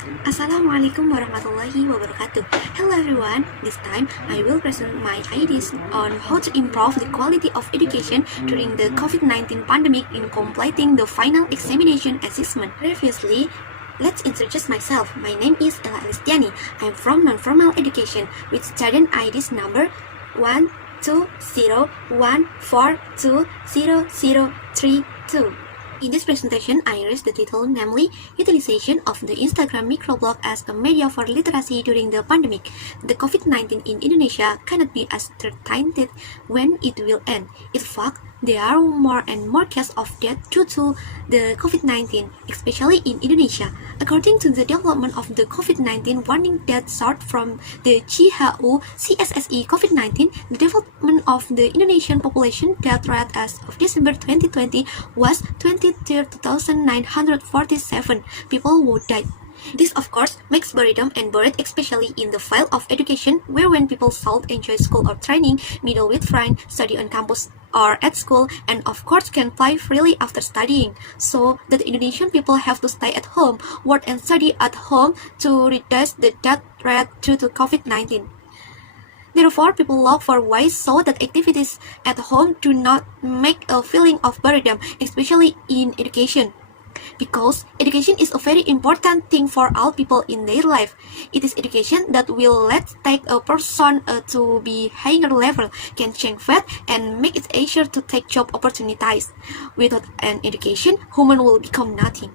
Assalamualaikum warahmatullahi wabarakatuh. Hello everyone. This time I will present my ideas on how to improve the quality of education during the COVID-19 pandemic in completing the final examination assessment. Previously, let's introduce myself. My name is Elistiani. I'm from Nonformal Education with student IDs number 12014200032. In this presentation, I raised the title, namely, Utilization of the Instagram Microblog as a Media for Literacy During the Pandemic. The COVID-19 in Indonesia cannot be ascertained when it will end. In fact, there are more and more cases of death due to the COVID-19, especially in Indonesia. According to the development of the COVID-19 warning death chart from the WHO CSSE COVID-19, the development of the Indonesian population death rate as of December 2020 was 23,947 people who died. This, of course, makes boredom and bored, especially in the field of education, where when people should enjoy school or training, meet with friends, study on campus or at school, and of course can play freely after studying. So that Indonesian people have to stay at home, work and study at home to reduce the death rate due to COVID-19. Therefore, people look for ways so that activities at home do not make a feeling of boredom, especially in education. Because education is a very important thing for all people in their life. It is education that will let take a person to be higher level, can change fate, and make it easier to take job opportunities. Without an education, human will become nothing.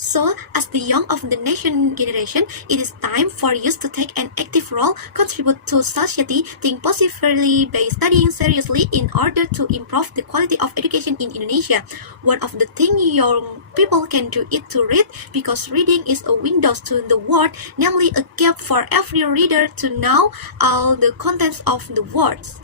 So, as the young of the nation generation, it is time for youth to take an active role, contribute to society, think positively by studying seriously in order to improve the quality of education in Indonesia. One of the things young people can do is to read, because reading is a window to the world, namely a gap for every reader to know all the contents of the words.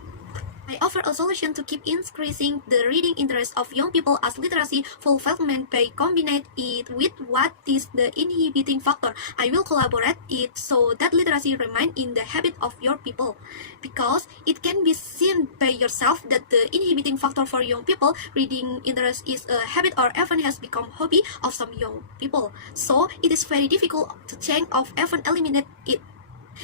I offer a solution to keep increasing the reading interest of young people as literacy fulfillment by combining it with what is the inhibiting factor. I will collaborate it so that literacy remain in the habit of your people, because it can be seen by yourself that the inhibiting factor for young people reading interest is a habit or even has become hobby of some young people. So it is very difficult to change or even eliminate it.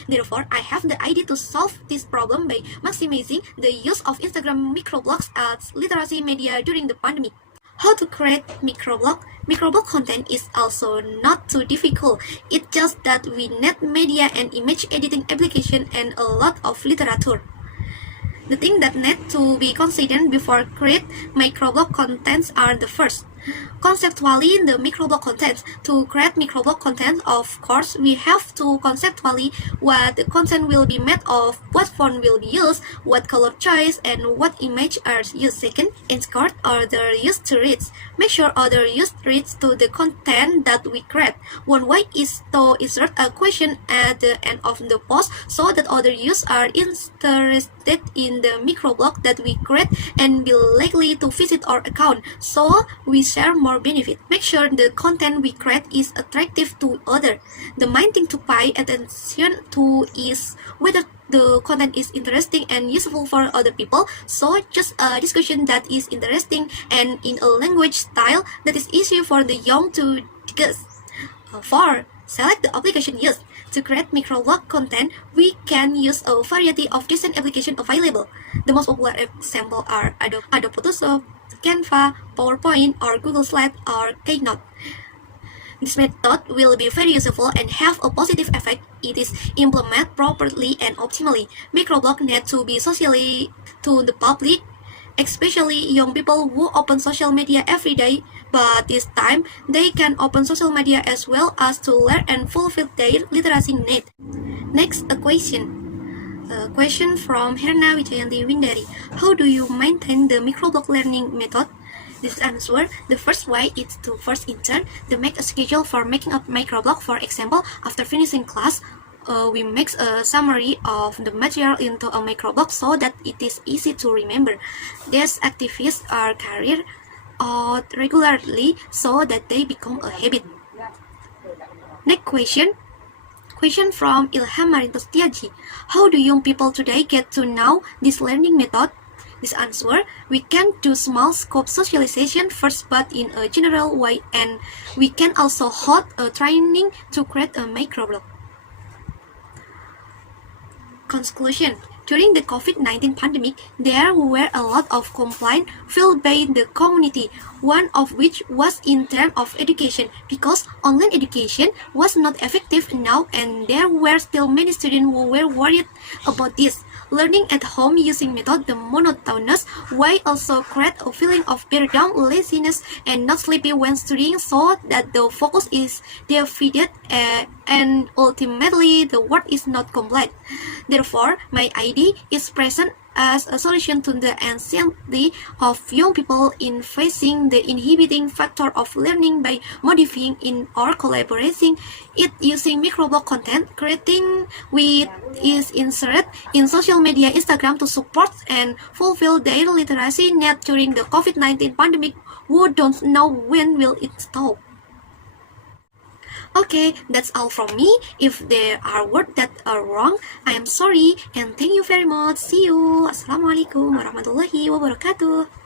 Therefore, I have the idea to solve this problem by maximizing the use of Instagram microblogs as literacy media during the pandemic. How to create microblog? Microblog content is also not too difficult. It's just that we need media and image editing application and a lot of literature. The things that need to be considered before create microblog contents are the first. Conceptually, the microblog content. To create microblog content, of course, we have to conceptually what the content will be made of, what font will be used, what color choice, and what image are used. Second, insert other used to reads. Make sure other used reads to the content that we create. One way is to insert a question at the end of the post so that other users are interested in the microblog that we create and be likely to visit our account. So we share more benefit. Make sure the content we create is attractive to others. The main thing to pay attention to is whether the content is interesting and useful for other people. So just a discussion that is interesting and in a language style that is easy for the young to discuss. 4. Select the application used. To create microblog content, we can use a variety of different applications available. The most popular examples are Adobe Photoshop, Canva, PowerPoint, or Google Slides, or Keynote. This method will be very useful and have a positive effect if it is implemented properly and optimally. Microblog need to be socially to the public, especially young people who open social media every day, but this time they can open social media as well as to learn and fulfill their literacy need. Next, a question. A question from Herna Wijayanti Windari. How do you maintain the microblog learning method? This answer, the first way is to first intern, to make a schedule for making a microblog. For example, after finishing class, we make a summary of the material into a microblog so that it is easy to remember. These activities are carried out regularly so that they become a habit. Next question. Question from Ilham Marintostiaji. How do young people today get to know this learning method? This answer, we can do small scope socialization first but in a general way, and we can also hold a training to create a microblog. Conclusion. During the COVID-19 pandemic, there were a lot of complaints filed by the community, one of which was in terms of education, because online education was not effective enough and there were still many students who were worried about this. Learning at home using method the monotonous way also create a feeling of boredom, laziness, and not sleepy when studying, so that the focus is defeated and ultimately the work is not complete. Therefore, my idea is present as a solution to the anxiety of young people in facing the inhibiting factor of learning by modifying in or collaborating it using microblog content, creating with is inserted in social media Instagram to support and fulfill their literacy need during the COVID-19 pandemic, who don't know when will it stop. Okay, that's all from me. If there are words that are wrong, I am sorry and thank you very much. See you. Assalamualaikum warahmatullahi wabarakatuh.